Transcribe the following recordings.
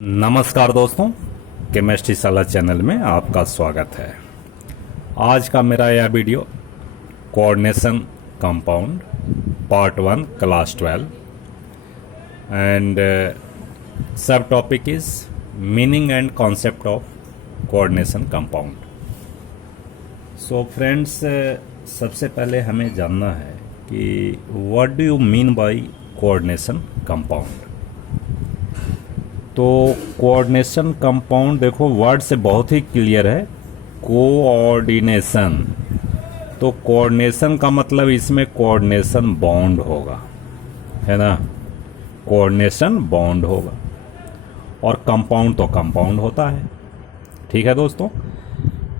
नमस्कार दोस्तों, केमिस्ट्री सलाह चैनल में आपका स्वागत है। आज का मेरा यह video coordination compound part 1 class 12 and subtopic is meaning and concept of coordination compound. So friends, सबसे पहले हमें जानना है कि what do you mean by coordination compound. तो कोऑर्डिनेशन कंपाउंड देखो, वर्ड से बहुत ही क्लियर है, कोऑर्डिनेशन। तो कोऑर्डिनेशन का मतलब इसमें कोऑर्डिनेशन बॉन्ड होगा, है ना। कोऑर्डिनेशन बॉन्ड होगा और कंपाउंड तो कंपाउंड होता है। ठीक है दोस्तों,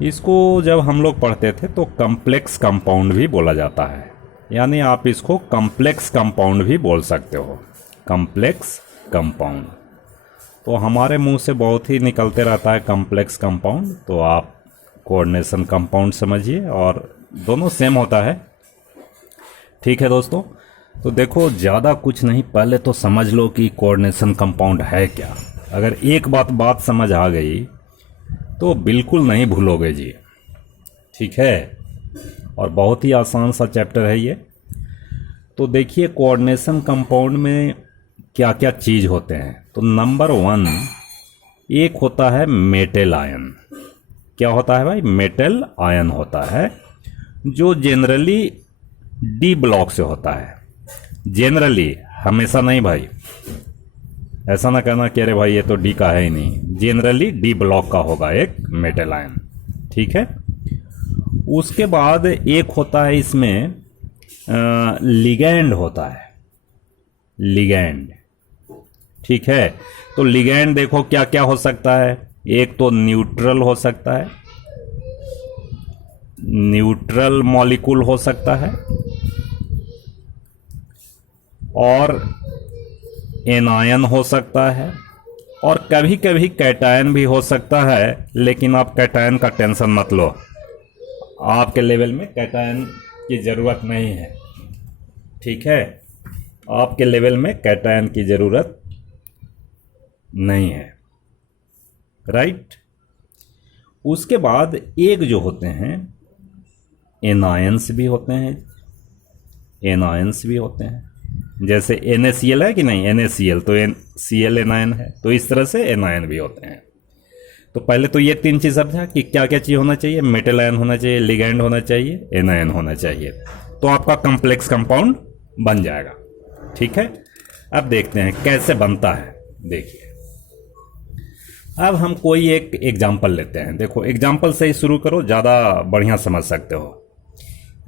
इसको जब हम लोग पढ़ते थे तो कम्प्लेक्स कंपाउंड भी बोला जाता है, यानी आप इसको कम्प्लेक्स कंपाउंड भी बोल सकते हो, कम्प्लेक्स कंपाउंड। तो हमारे मुंह से बहुत ही निकलते रहता है कम्प्लेक्स कंपाउंड, तो आप कोऑर्डिनेशन कंपाउंड समझिए, और दोनों सेम होता है। ठीक है दोस्तों, तो देखो ज़्यादा कुछ नहीं, पहले तो समझ लो कि कोऑर्डिनेशन कंपाउंड है क्या। अगर एक बात समझ आ गई तो बिल्कुल नहीं भूलोगे जी। ठीक है, और बहुत ही आसान सा चैप्टर है ये। तो देखिए कोऑर्डिनेशन कंपाउंड में क्या क्या चीज़ होते हैं। तो नंबर 1, एक होता है मेटल आयन। क्या होता है भाई? मेटल आयन होता है, जो जनरली डी ब्लॉक से होता है। जनरली, हमेशा नहीं भाई, ऐसा ना कहना कि अरे भाई ये तो डी का है ही नहीं। जनरली डी ब्लॉक का होगा एक मेटल आयन। ठीक है, उसके बाद एक होता है इसमें लिगैंड होता है, लिगैंड। ठीक है, तो लिगैंड देखो क्या क्या हो सकता है। एक तो न्यूट्रल हो सकता है, न्यूट्रल मॉलिक्यूल हो सकता है, और एनायन हो सकता है, और कभी कभी कैटायन भी हो सकता है। लेकिन आप कैटायन का टेंशन मत लो, आपके लेवल में कैटायन की ज़रूरत नहीं है। ठीक है, आपके लेवल में कैटायन की ज़रूरत नहीं है, राइट। उसके बाद एक जो होते हैं एनायंस भी होते हैं, एनायंस भी होते हैं। जैसे NaCl है कि नहीं, NaCl तो Cl एनायन है, तो इस तरह से एनायन भी होते हैं। तो पहले तो ये 3 चीज़ समझा कि क्या क्या चीज़ होना चाहिए। मेटल आयन होना चाहिए, लिगैंड होना चाहिए, एनायन होना चाहिए, तो आपका कम्प्लेक्स कंपाउंड बन जाएगा। ठीक है, अब देखते हैं कैसे बनता है। देखिए, अब हम कोई एक एग्जाम्पल लेते हैं। देखो एग्जाम्पल से ही शुरू करो, ज़्यादा बढ़िया समझ सकते हो।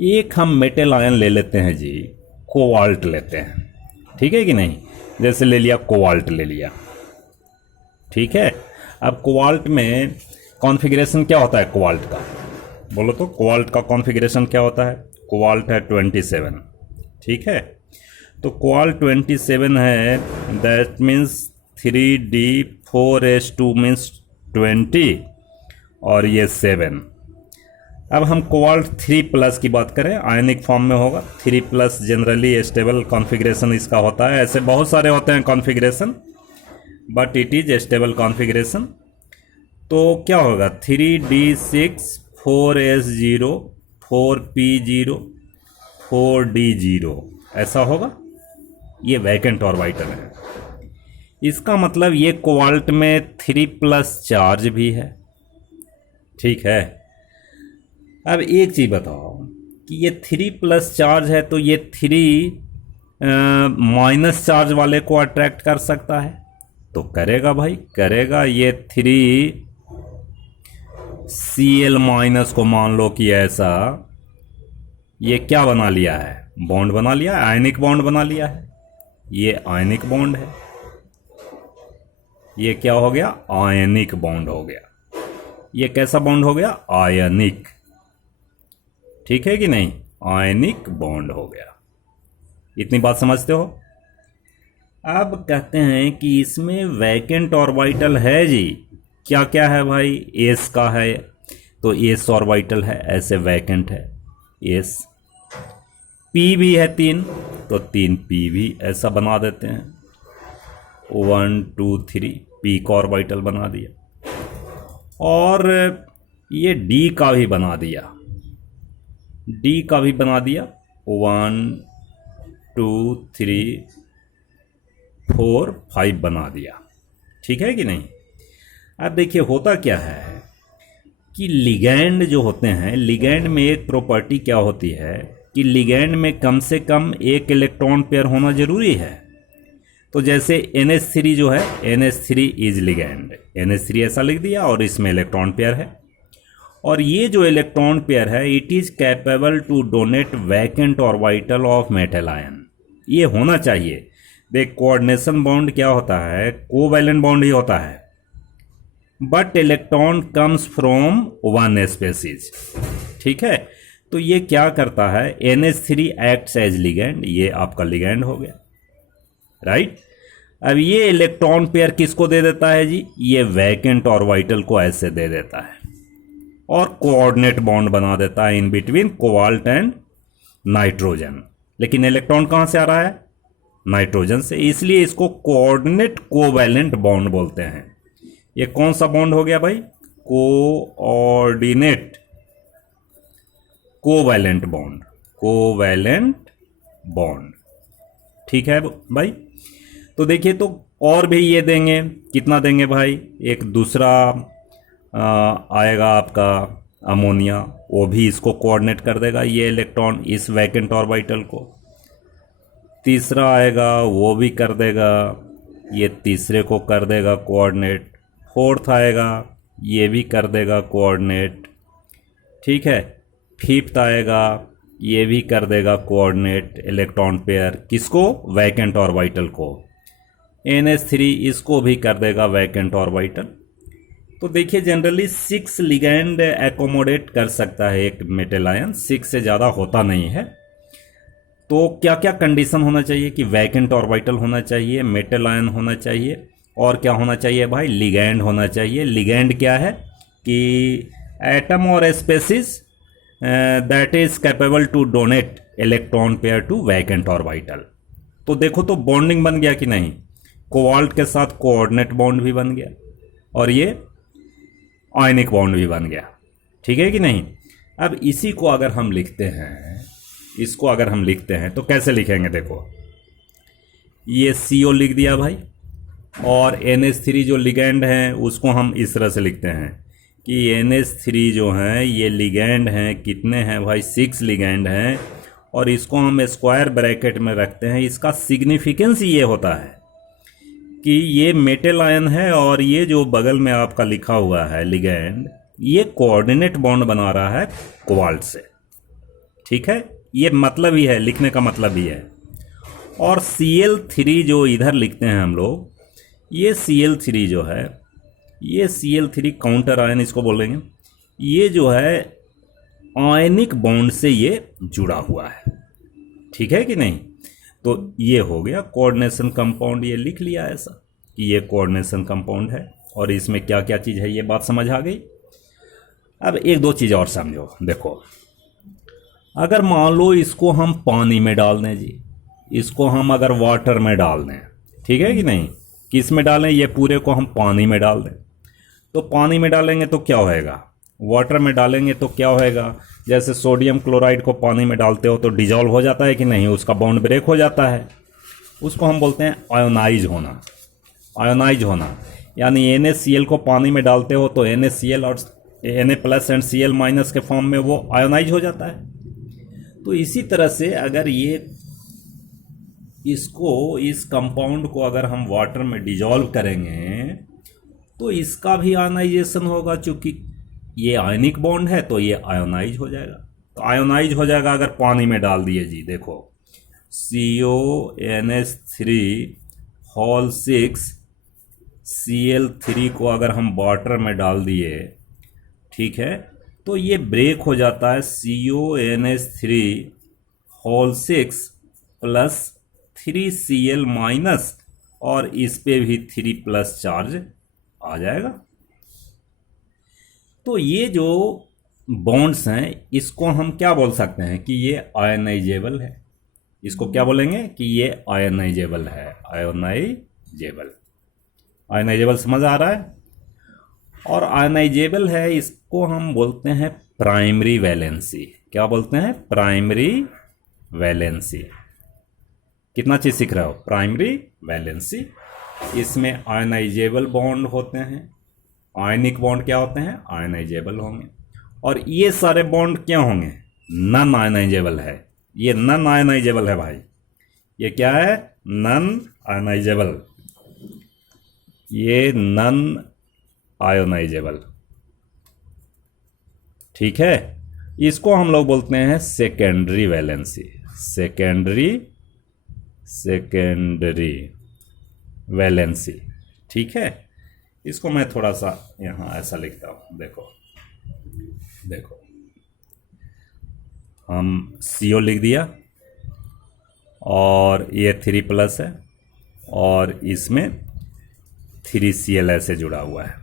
एक हम मेटल आयन ले लेते हैं जी, कोबाल्ट लेते हैं। ठीक है कि नहीं, जैसे ले लिया कोबाल्ट ले लिया। ठीक है, अब कोबाल्ट में कॉन्फ़िगरेशन क्या होता है कोबाल्ट का? बोलो तो, कोबाल्ट का कॉन्फ़िगरेशन क्या होता है? कोबाल्ट है 27। ठीक है, तो कोबाल्ट 27 है, दैट मीन्स 3D4S2 मीन्स 20, और ये 7। अब हम कोबाल्ट 3+ की बात करें, आयनिक फॉर्म में होगा। 3+ जनरली स्टेबल कॉन्फ़िगरेशन इसका होता है। ऐसे बहुत सारे होते हैं configuration, but it is stable configuration. तो क्या होगा? 3D6 4S0 4P0 4D0, ऐसा होगा। ये वैकेंट ऑर्बिटल है। इसका मतलब ये कोबाल्ट में 3+ चार्ज भी है। ठीक है, अब एक चीज़ बताओ कि ये 3+ चार्ज है, तो ये 3- चार्ज वाले को अट्रैक्ट कर सकता है? तो करेगा भाई, करेगा। ये 3Cl- को मान लो कि ऐसा, ये क्या बना लिया है? बॉन्ड बना लिया है, आयनिक बॉन्ड बना लिया है। ये आयनिक बॉन्ड है, ये क्या हो गया? आयनिक बॉन्ड हो गया। ये कैसा बॉन्ड हो गया? आयनिक। ठीक है कि नहीं, आयनिक बॉन्ड हो गया। इतनी बात समझते हो? अब कहते हैं कि इसमें वैकेंट ऑर्बिटल है जी। क्या क्या है भाई? एस का है, तो एस ऑर्बिटल है, ऐसे वैकेंट है एस। पी भी है 3, तो 3P भी ऐसा बना देते हैं। 1 2 3 पी का ऑर्बिटल बना दिया, और ये डी का भी बना दिया, डी का भी बना दिया, 1 2 3 4 5 बना दिया। ठीक है कि नहीं। अब देखिए होता क्या है कि लिगैंड जो होते हैं, लिगैंड में एक प्रॉपर्टी क्या होती है कि लिगैंड में कम से कम एक इलेक्ट्रॉन पेयर होना जरूरी है। तो जैसे NH3 जो है, NH3 इज लिगैंड, NH3 ऐसा लिख दिया और इसमें इलेक्ट्रॉन पेयर है, और ये जो इलेक्ट्रॉन पेयर है it is capable to donate vacant orbital of metal ion. ये होना चाहिए। देख कोऑर्डिनेशन बॉन्ड क्या होता है, कोवैलेंट बॉन्ड ही होता है, but electron comes from one species. ठीक है, तो ये क्या करता है, NH3 एक्ट्स एज लिगैंड, ये आपका लिगैंड हो गया, राइट। अब ये इलेक्ट्रॉन पेयर किसको दे देता है जी, ये वैकेंट ऑर्बिटल को ऐसे दे देता है और कोऑर्डिनेट बॉन्ड बना देता है in between cobalt and nitrogen. लेकिन इलेक्ट्रॉन कहां से आ रहा है, नाइट्रोजन से, इसलिए इसको कोऑर्डिनेट कोवैलेंट बॉन्ड बोलते हैं। ये कौन सा बॉन्ड हो गया भाई, coordinate covalent bond, covalent bond. ठीक है भाई। तो देखिए, तो और भी ये देंगे, कितना देंगे भाई, एक दूसरा आएगा आपका अमोनिया, वो भी इसको कोऑर्डिनेट कर देगा, ये इलेक्ट्रॉन इस वैकेंट ऑर्बिटल को। तीसरा आएगा वो भी कर देगा, ये तीसरे को कर देगा कोऑर्डिनेट। फोर्थ आएगा ये भी कर देगा कोऑर्डिनेट। ठीक है, फिफ्थ आएगा ये भी कर देगा कोऑर्डिनेट इलेक्ट्रॉन पेयर, किसको, वैकेंट ऑर्बिटल को। NH3 इसको भी कर देगा वैकेंट ऑर्बिटल। तो देखिए जनरली 6 लिगैंड एकोमोडेट कर सकता है एक मेटल आयन, 6 से ज़्यादा होता नहीं है। तो क्या क्या कंडीशन होना चाहिए कि वैकेंट ऑर्बिटल होना चाहिए, मेटल आयन होना चाहिए, और क्या होना चाहिए भाई, लिगैंड होना चाहिए। लिगैंड क्या है कि एटम और species that is capable to donate electron pair to vacant orbital. तो देखो तो बॉन्डिंग बन गया कि नहीं, कोबाल्ट के साथ कोऑर्डिनेट बॉन्ड भी बन गया और ये आयनिक बॉन्ड भी बन गया। ठीक है कि नहीं। अब इसी को अगर हम लिखते हैं, इसको अगर हम लिखते हैं तो कैसे लिखेंगे, देखो ये CO लिख दिया भाई, और NH3 जो लिगैंड है उसको हम इस तरह से लिखते हैं कि NH3 जो है ये लिगैंड हैं, कितने हैं भाई, 6 लिगैंड हैं, और इसको हम स्क्वायर ब्रैकेट में रखते हैं। इसका सिग्निफिकेंस ये होता है कि ये मेटल आयन है और ये जो बगल में आपका लिखा हुआ है लिगैंड, ये कोऑर्डिनेट बॉन्ड बना रहा है कोबाल्ट से। ठीक है, ये मतलब ही है, लिखने का मतलब ही है। और Cl3 जो इधर लिखते हैं हम लोग, ये Cl3 जो है, ये Cl3 काउंटर आयन इसको बोलेंगे, ये जो है आयनिक बॉन्ड से ये जुड़ा हुआ है। ठीक है कि नहीं। तो ये हो गया कोऑर्डिनेशन कंपाउंड, ये लिख लिया ऐसा कि ये कोऑर्डिनेशन कंपाउंड है, और इसमें क्या क्या चीज़ है ये बात समझ आ गई। अब एक दो चीज़ और समझो। देखो अगर मान लो इसको हम पानी में डाल दें जी, इसको हम अगर वाटर में डाल दें, ठीक है कि नहीं, किस में डालें, ये पूरे को हम पानी में डाल दें, तो पानी में डालेंगे तो क्या होएगा, वाटर में डालेंगे तो क्या होएगा, जैसे सोडियम क्लोराइड को पानी में डालते हो तो डिजॉल्व हो जाता है कि नहीं, उसका बॉन्ड ब्रेक हो जाता है, उसको हम बोलते हैं आयोनाइज होना। आयोनाइज होना यानी NaCl को पानी में डालते हो तो NaCl और Na+ एंड Cl- के फॉर्म में वो आयोनाइज हो जाता है। तो इसी तरह से अगर ये इसको, इस कंपाउंड को अगर हम वाटर में डिजॉल्व करेंगे तो इसका भी आयोनाइजेशन होगा, चूंकि ये आयनिक बॉन्ड है तो ये आयोनाइज हो जाएगा। तो आयोनाइज हो जाएगा अगर पानी में डाल दिए जी, देखो CONH3 Cl3 को अगर हम वाटर में डाल दिए, ठीक है, तो ये ब्रेक हो जाता है CONH3 प्लस 3Cl- और इस पे भी 3+ चार्ज आ जाएगा। तो ये जो बॉन्ड्स हैं इसको हम क्या बोल सकते हैं कि ये आयनाइजेबल है। इसको क्या बोलेंगे कि ये आयनाइजेबल है, आयनाइजेबल। आयनाइजेबल समझ आ रहा है। और आयनाइजेबल है, इसको हम बोलते हैं प्राइमरी वैलेंसी। क्या बोलते हैं? Primary valency. कितना चीज सीख रहे हो? Primary valency. इसमें आयनाइजेबल बॉन्ड होते हैं। आयनिक बॉन्ड क्या होते हैं? आयनाइजेबल होंगे। और ये सारे बॉन्ड क्या होंगे? नन आयनाइजेबल है। ये नन आयनाइजेबल है भाई। ये क्या है? Non ionizable. ये नन आयोनाइजेबल। ठीक है, इसको हम लोग बोलते हैं सेकेंडरी वैलेंसी। Secondary valency. ठीक है, इसको मैं थोड़ा सा यहां ऐसा लिखता हूं। देखो हम CO लिख दिया और ये 3+ है और इसमें 3Cl ऐसे जुड़ा हुआ है।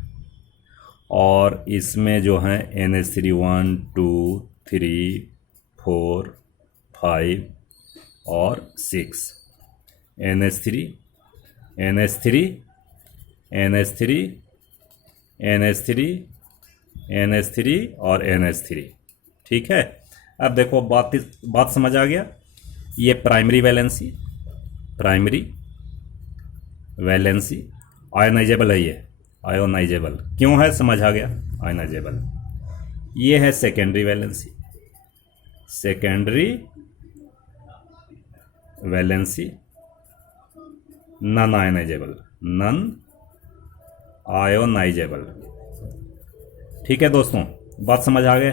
और इसमें जो है NH3 1 2 3 4 5 और 6 NH3 NH3 NH3 NH3 NH3 और NH3। ठीक है, अब देखो बात समझ आ गया। ये प्राइमरी वैलेंसी आयोनाइजेबल है। ये आयोनाइजेबल क्यों है? समझ आ गया, आयोनाइजेबल। ये है सेकेंडरी वैलेंसी नन आयोनाइजेबल। ठीक है दोस्तों, बात समझ आ गए?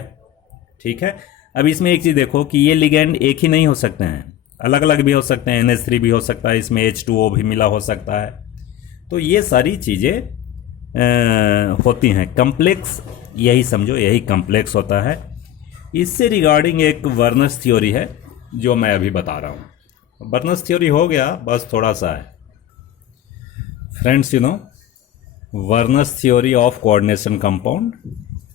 ठीक है, अब इसमें एक चीज देखो कि ये लिगेंड एक ही नहीं हो सकते हैं, अलग अलग भी हो सकते हैं। NH3 भी हो सकता है, इसमें H2O भी मिला हो सकता है। तो ये सारी चीजें होती हैं कम्प्लेक्स। यही समझो, यही कम्प्लेक्स होता है। इससे रिगार्डिंग एक वर्नर्स थ्योरी है जो मैं अभी बता रहा हूँ। वर्नर्स थ्योरी हो गया, बस थोड़ा सा है friends, Werner's theory of coordination compound.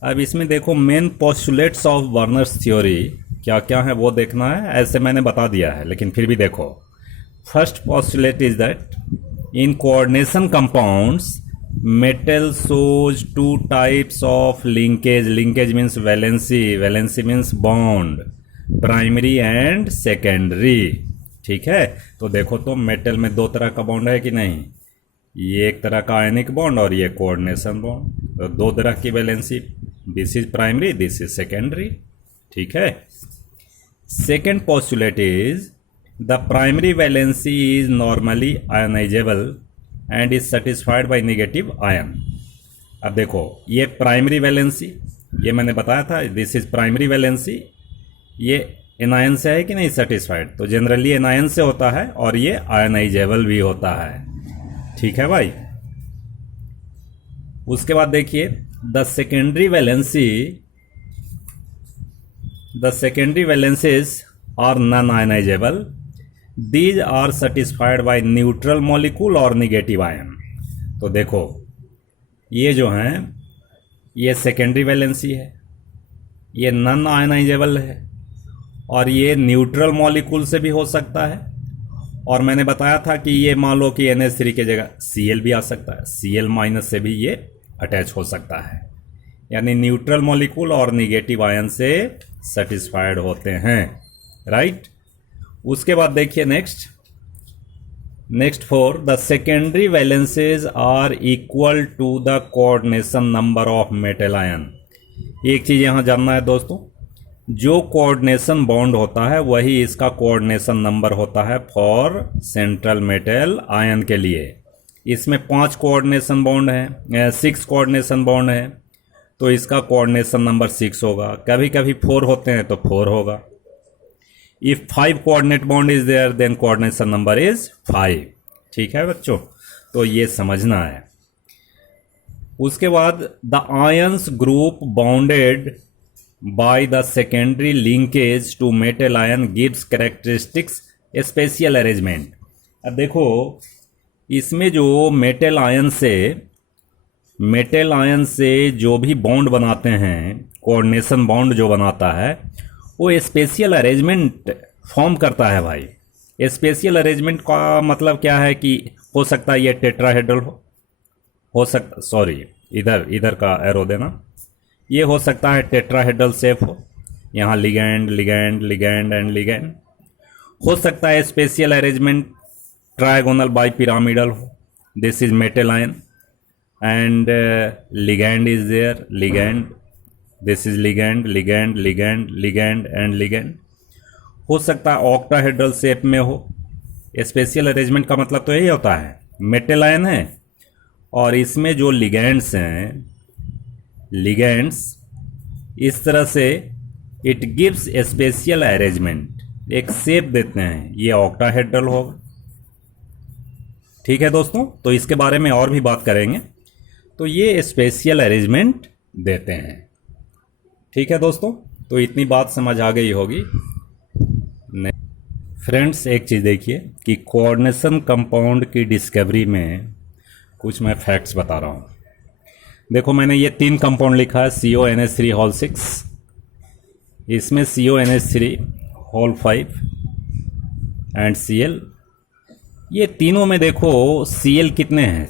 अब इसमें देखो main postulates of Werner's theory क्या क्या है वो देखना है। ऐसे मैंने बता दिया है लेकिन फिर भी देखो। First postulate is that in coordination compounds metal shows two types of linkage means valency means bond, primary and secondary। ठीक है, तो देखो तो मेटल में दो तरह का बॉन्ड है कि नहीं? ये एक तरह का आयनिक बॉन्ड और ये कोऑर्डिनेशन बॉन्ड। तो दो तरह की valency, this is primary, this is secondary. ठीक है, second postulate is the primary valency is normally ionizable and is satisfied by negative ion. अब देखो ये प्राइमरी वैलेंसी, ये मैंने बताया था, दिस इज प्राइमरी वैलेंसी। ये एनायन से है कि नहीं सेटिस्फाइड? तो जनरली एनायन से होता है और ये आयनाइजेबल भी होता है। ठीक है भाई। उसके बाद देखिए the secondary valencies are non ionizable. These are satisfied by neutral molecule और नेगेटिव आयन। तो देखो ये जो है ये सेकेंडरी वैलेंसी है, ये नॉन आयनाइजेबल है और ये न्यूट्रल मॉलिक्यूल से भी हो सकता है। और मैंने बताया था कि ये मान लो कि NH3 की जगह Cl भी आ सकता है, Cl- से भी ये अटैच हो सकता है। यानी न्यूट्रल मॉलिक्यूल और नेगेटिव आयन से सेटिस्फाइड होते हैं, राइट। उसके बाद देखिए next 4 the secondary valences are equal to the coordination number of metal ion. एक चीज यहां जानना है दोस्तों, जो कोऑर्डिनेशन बॉन्ड होता है वही इसका कोऑर्डिनेशन नंबर होता है फॉर सेंट्रल मेटल आयन के लिए। इसमें 5 कोऑर्डिनेशन बॉन्ड है, 6 कोऑर्डिनेशन बॉन्ड है, तो इसका कोऑर्डिनेशन नंबर 6 होगा। कभी कभी 4 होते हैं तो 4 होगा। If 5 coordinate bond is there then coordination number is 5। ठीक है बच्चों, तो ये समझना है। उसके बाद the ions group bounded by the secondary linkage to metal ion gives characteristics spatial arrangement. अब देखो इसमें जो मेटल आयन से जो भी बॉन्ड बनाते हैं, कोऑर्डिनेशन बॉन्ड जो बनाता है वो स्पेशियल अरेंजमेंट फॉर्म करता है भाई। स्पेशियल अरेंजमेंट का मतलब क्या है कि हो सकता है ये टेट्राहेड्रल हो, हो सकता, सॉरी इधर इधर का एरो देना, ये हो सकता है टेट्राहेड्रल शेप हो, यहाँ ligand ligand ligand and ligand. हो सकता है spatial arrangement trigonal bipyramidal हो, this is metal ion and ligand is there, ligand, this is ligand ligand ligand ligand and ligand. हो सकता है ऑक्टाहेड्रल शेप में हो। स्पेशियल अरेंजमेंट का मतलब तो यही होता है, मेटल आयन है और इसमें जो लिगैंड्स हैं, लिगैंड्स इस तरह से इट गिव्स स्पेशियल अरेंजमेंट, एक शेप देते हैं, ये ऑक्टाहेड्रल होगा। ठीक है दोस्तों, तो इसके बारे में और भी बात करेंगे। तो ये स्पेशियल अरेंजमेंट देते हैं। ठीक है दोस्तों, तो इतनी बात समझ आ गई होगी। फ्रेंड्स एक चीज़ देखिए कि कोऑर्डिनेशन कंपाउंड की डिस्कवरी में कुछ मैं फैक्ट्स बता रहा हूँ। देखो मैंने ये 3 कंपाउंड लिखा है, CONH3 होल 6, इसमें CONH3 होल 5 एंड Cl। ये तीनों में देखो Cl कितने हैं,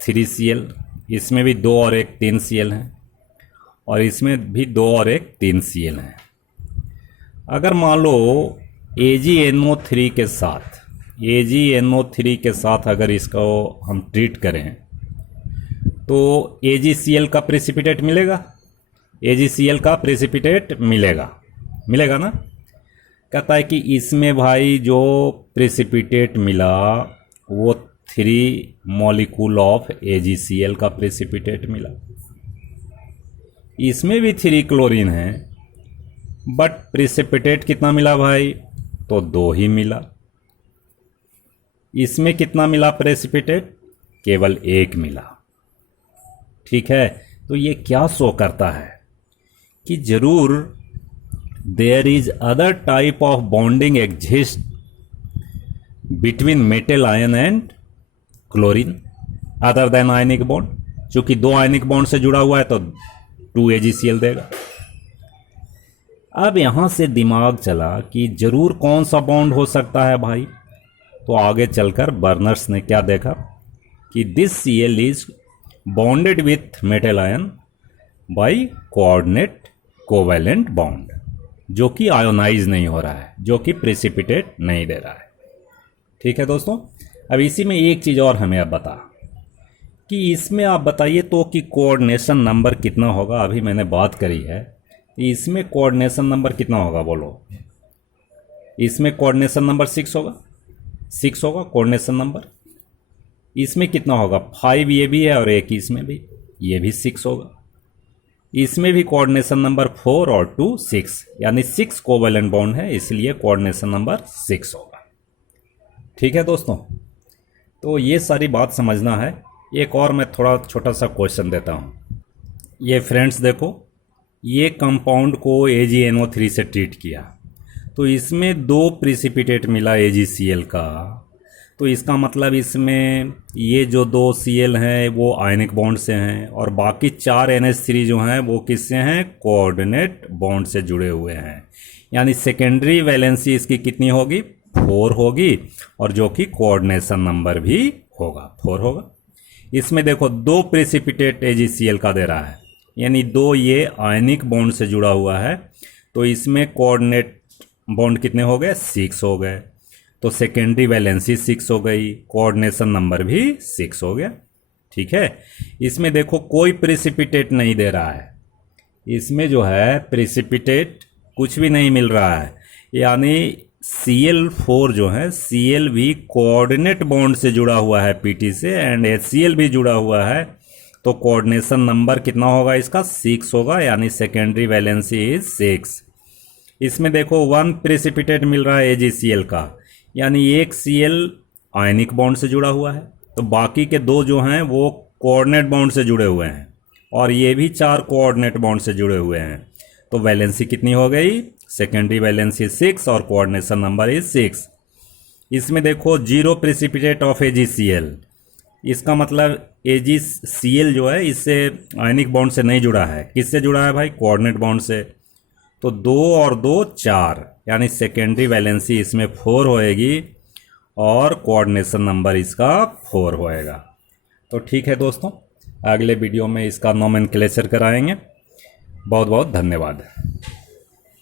3 Cl, इसमें भी 2 और 1 3 Cl हैं और इसमें भी 2 और 1 3 Cl हैं। अगर मान लो AgNO3 के साथ, AgNO3 के साथ अगर इसको हम ट्रीट करें तो AgCl का प्रेसिपिटेट मिलेगा, AgCl का प्रेसिपिटेट मिलेगा, मिलेगा ना। कहता है कि इसमें भाई जो प्रेसिपिटेट मिला वो 3 मॉलिक्यूल ऑफ AgCl का प्रेसिपिटेट मिला। इसमें भी 3 क्लोरीन है बट प्रेसिपिटेट कितना मिला भाई, तो 2 ही मिला। इसमें कितना मिला प्रेसिपिटेट, केवल 1 मिला। ठीक है, तो ये क्या शो करता है कि जरूर there is other type of bonding exist between metal ion and chlorine other than ionic bond. चूंकि 2 आयनिक बॉन्ड से जुड़ा हुआ है तो 2 AgCl देगा। अब यहां से दिमाग चला कि जरूर कौन सा बॉन्ड हो सकता है भाई, तो आगे चलकर बर्नर्स ने क्या देखा कि this Cl is bonded with metal ion by coordinate covalent bond, जो कि आयोनाइज नहीं हो रहा है, जो कि प्रेसिपिटेट नहीं दे रहा है। ठीक है दोस्तों, अब इसी में एक चीज़ और हमें अब बता कि इसमें आप बताइए तो कि कोऑर्डिनेशन नंबर कितना होगा। अभी मैंने बात करी है, इसमें कोऑर्डिनेशन नंबर कितना होगा बोलो। इसमें कोऑर्डिनेशन नंबर 6 होगा, 6 होगा कोऑर्डिनेशन नंबर। इसमें कितना होगा, 5 ये भी है और 1 इसमें भी, ये भी 6 होगा। इसमें भी कोऑर्डिनेशन नंबर 4 और 2 6, यानी 6 कोवैलेंट बॉन्ड है, इसलिए कोऑर्डिनेशन नंबर 6 होगा। ठीक है दोस्तों, तो ये सारी बात समझना है। एक और मैं थोड़ा छोटा सा क्वेश्चन देता हूँ। ये फ्रेंड्स देखो, ये कंपाउंड को AgNO3 से ट्रीट किया तो इसमें 2 प्रेसिपिटेट मिला AgCl का, तो इसका मतलब इसमें ये जो 2 Cl हैं वो आयनिक बॉन्ड से हैं और बाकी 4 NH3 जो हैं वो किससे हैं, कोऑर्डिनेट बॉन्ड से जुड़े हुए हैं। यानी सेकेंडरी वैलेंसी इसकी कितनी होगी, 4 होगी, और जो कि कोऑर्डिनेशन नंबर भी होगा, 4 होगा। इसमें देखो 2 प्रेसिपिटेट AgCl का दे रहा है, यानी 2 ये आयनिक बॉन्ड से जुड़ा हुआ है, तो इसमें कोऑर्डिनेट बॉन्ड कितने हो गए, 6 हो गए, तो सेकेंडरी वैलेंसी 6 हो गई, कोऑर्डिनेशन नंबर भी 6 हो गया। ठीक है, इसमें देखो कोई प्रेसिपिटेट नहीं दे रहा है, इसमें जो है प्रेसिपिटेट कुछ भी नहीं मिल रहा है, यानी Cl4 जो है, Cl भी कोऑर्डिनेट बॉन्ड से जुड़ा हुआ है Pt से, एंड HCl भी जुड़ा हुआ है, तो कोऑर्डिनेशन नंबर कितना होगा इसका, 6 होगा, यानी सेकेंडरी वैलेंसी इज 6। इसमें देखो 1 प्रेसिपिटेट मिल रहा है AgCl का, यानी 1 Cl आयनिक बॉन्ड से जुड़ा हुआ है, तो बाकी के 2 जो हैं वो कोऑर्डिनेट बॉन्ड से जुड़े हुए हैं, और ये भी 4 कोऑर्डिनेट बॉन्ड से जुड़े हुए हैं, तो वैलेंसी कितनी हो गई, सेकेंडरी वैलेंसी 6 और कोऑर्डिनेशन नंबर इज 6। इसमें देखो 0 प्रेसिपिटेट ऑफ AgCl, इसका मतलब AgCl जो है इससे आयनिक बॉन्ड से नहीं जुड़ा है, किससे जुड़ा है भाई, कोऑर्डिनेट बॉन्ड से, तो 2 और 2 4, यानी सेकेंडरी वैलेंसी इसमें 4 होएगी और कोऑर्डिनेशन नंबर इसका 4 होएगा। तो ठीक है दोस्तों, अगले वीडियो में इसका नोमेनक्लेचर कराएंगे। बहुत बहुत धन्यवाद।